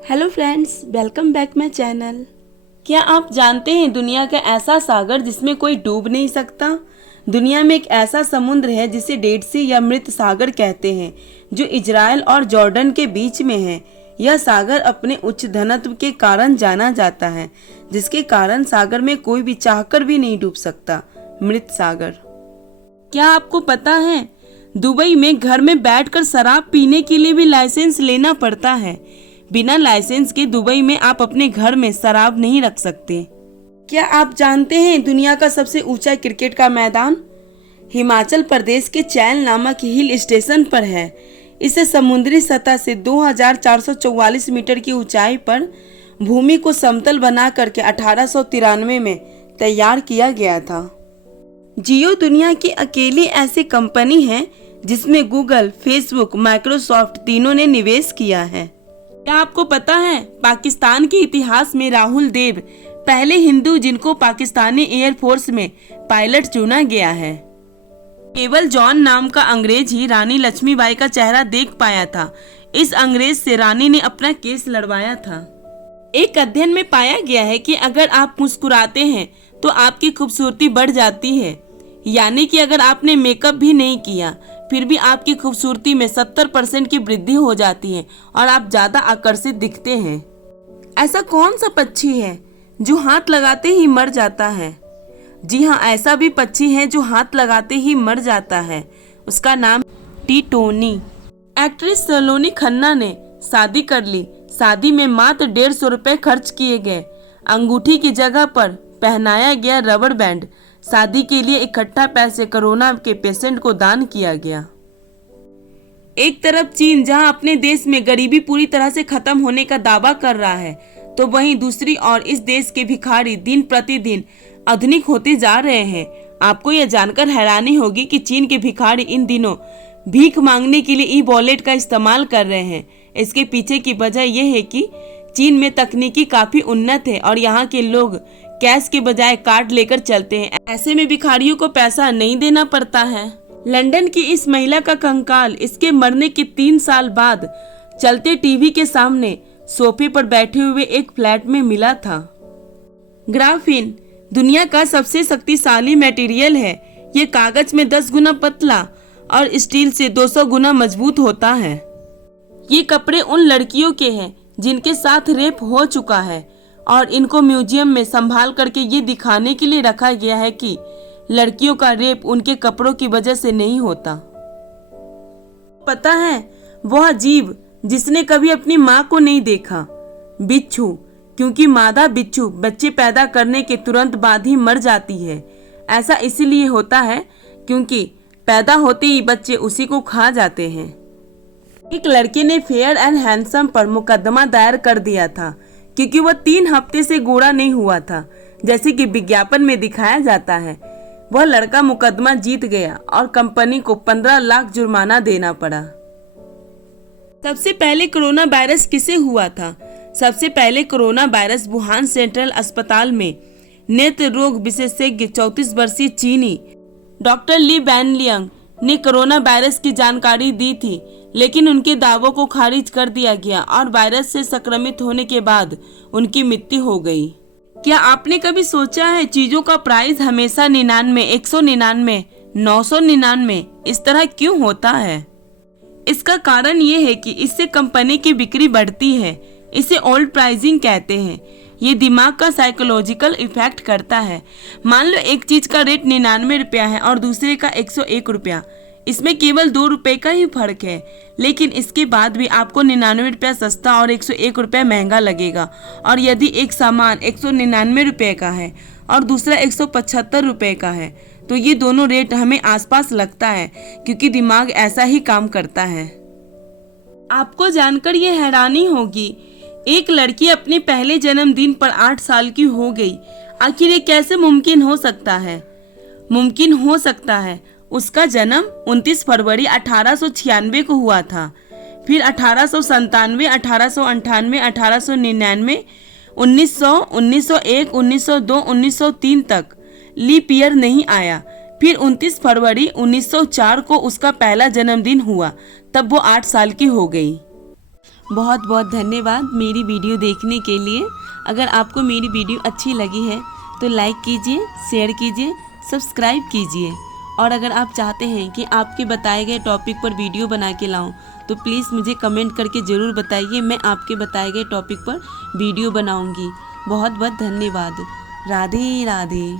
Hello friends, welcome back my channel. क्या आप जानते हैं दुनिया का ऐसा सागर जिसमें कोई डूब नहीं सकता? दुनिया में एक ऐसा समुद्र है जिसे डेड सी या मृत सागर कहते हैं, जो इजराइल और जॉर्डन के बीच में है। यह सागर अपने उच्च घनत्व के कारण जाना जाता है, जिसके कारण सागर में कोई भी चाहकर भी नहीं डूब सकता। मृत सागर। क्या आपको पता है दुबई में घर में बैठकर शराब पीने के लिए भी लाइसेंस लेना पड़ता है। बिना लाइसेंस के दुबई में आप अपने घर में शराब नहीं रख सकते। क्या आप जानते हैं दुनिया का सबसे ऊंचा क्रिकेट का मैदान हिमाचल प्रदेश के चैल नामक हिल स्टेशन पर है। इसे समुद्री सतह से 2444 मीटर की ऊंचाई पर भूमि को समतल बना करके 1893 में तैयार किया गया था। जियो दुनिया की अकेली ऐसी कंपनी है जिसमें गूगल, फेसबुक, माइक्रोसॉफ्ट तीनों ने निवेश किया है। क्या आपको पता है पाकिस्तान के इतिहास में राहुल देव पहले हिंदू जिनको पाकिस्तानी एयरफोर्स में पायलट चुना गया है। केवल जॉन नाम का अंग्रेज ही रानी लक्ष्मीबाई का चेहरा देख पाया था। इस अंग्रेज से रानी ने अपना केस लड़वाया था। एक अध्ययन में पाया गया है कि अगर आप मुस्कुराते हैं तो आपकी खूबसूरती बढ़ जाती है। यानी कि अगर आपने मेकअप भी नहीं किया फिर भी आपकी खूबसूरती में 70% की वृद्धि हो जाती है और आप ज्यादा आकर्षित दिखते हैं। ऐसा कौन सा पक्षी है जो हाथ लगाते ही मर जाता है? जी हाँ, ऐसा भी पक्षी है जो हाथ लगाते ही मर जाता है। उसका नाम टिटोनी। एक्ट्रेस सलोनी खन्ना ने शादी कर ली। शादी में मात्र 150 रुपए खर्च किए गए। अंगूठी की जगह पर पहनाया गया रबर बैंड। शादी के लिए इकट्ठा पैसे कोरोना के पेशेंट को दान किया गया। एक तरफ चीन जहां अपने देश में गरीबी पूरी तरह से खत्म होने का दावा कर रहा है, तो वहीं दूसरी ओर इस देश के भिखारी दिन प्रतिदिन आधुनिक होते जा रहे हैं। आपको यह जानकर हैरानी होगी कि चीन के भिखारी इन दिनों भीख मांगने के लिए ई वॉलेट का इस्तेमाल कर रहे हैं। इसके पीछे की वजह यह है कि चीन में तकनीकी काफी उन्नत है और यहाँ के लोग कैश के बजाय कार्ड लेकर चलते हैं। ऐसे में भिखारियों को पैसा नहीं देना पड़ता है। लंदन की इस महिला का कंकाल इसके मरने के 3 साल बाद चलते टीवी के सामने सोफे पर बैठे हुए एक फ्लैट में मिला था। ग्राफीन दुनिया का सबसे शक्तिशाली मटेरियल है। ये कागज में 10 गुना पतला और स्टील से 200 गुना मजबूत होता है। ये कपड़े उन लड़कियों के हैं जिनके साथ रेप हो चुका है और इनको म्यूजियम में संभाल करके ये दिखाने के लिए रखा गया है कि लड़कियों का रेप उनके कपड़ों की वजह से नहीं होता। पता है वह जीव जिसने कभी अपनी माँ को नहीं देखा? बिच्छू। क्योंकि मादा बिच्छू बच्चे पैदा करने के तुरंत बाद ही मर जाती है। ऐसा इसीलिए होता है क्योंकि पैदा होते ही बच्चे उसी को खा जाते हैं। एक लड़के ने फेयर एंड हैंडसम पर मुकदमा दायर कर दिया था क्योंकि वह 3 हफ्ते से गोरा नहीं हुआ था, जैसे कि विज्ञापन में दिखाया जाता है। वह लड़का मुकदमा जीत गया और कंपनी को 15 लाख जुर्माना देना पड़ा। सबसे पहले कोरोना वायरस किसे हुआ था? सबसे पहले कोरोना वायरस वुहान सेंट्रल अस्पताल में नेत्र रोग विशेषज्ञ 34 वर्षीय चीनी डॉक्टर ली बैनलियांग ने कोरोना वायरस की जानकारी दी थी, लेकिन उनके दावों को खारिज कर दिया गया और वायरस से संक्रमित होने के बाद उनकी मृत्यु हो गई। क्या आपने कभी सोचा है चीजों का प्राइस हमेशा 99, 199, 999 इस तरह क्यों होता है? इसका कारण ये है कि इससे कंपनी की बिक्री बढ़ती है। इसे ओल्ड प्राइसिंग कहते हैं। ये दिमाग का साइकोलॉजिकल इफेक्ट करता है। मान लो एक चीज का रेट 99 रुपया है और दूसरे का 101 रुपया। इसमें केवल 2 रुपए का ही फर्क है, लेकिन इसके बाद भी आपको 99 रुपया सस्ता और 101 रुपया महंगा लगेगा। और यदि एक सामान 199 रुपये का है और दूसरा 175 रुपये का है तो ये दोनों रेट हमें आसपास लगता है, क्योंकि दिमाग ऐसा ही काम करता है। आपको जानकर ये हैरानी होगी, एक लड़की अपने पहले जन्मदिन पर 8 साल की हो गई। आखिर ये कैसे मुमकिन हो सकता है? मुमकिन हो सकता है उसका जन्म 29 फरवरी 1896 को हुआ था। फिर 1897, 1898, 1899, 1900, 1901, 1902, 1903 तक लीप ईयर नहीं आया। फिर 29 फरवरी 1904 को उसका पहला जन्मदिन हुआ, तब वो 8 साल की हो गई। बहुत बहुत धन्यवाद मेरी वीडियो देखने के लिए। अगर आपको मेरी वीडियो अच्छी लगी है तो लाइक कीजिए, शेयर कीजिए, सब्सक्राइब कीजिए। और अगर आप चाहते हैं कि आपके बताए गए टॉपिक पर वीडियो बना के लाऊं तो प्लीज़ मुझे कमेंट करके ज़रूर बताइए, मैं आपके बताए गए टॉपिक पर वीडियो बनाऊंगी। बहुत बहुत धन्यवाद। राधे राधे।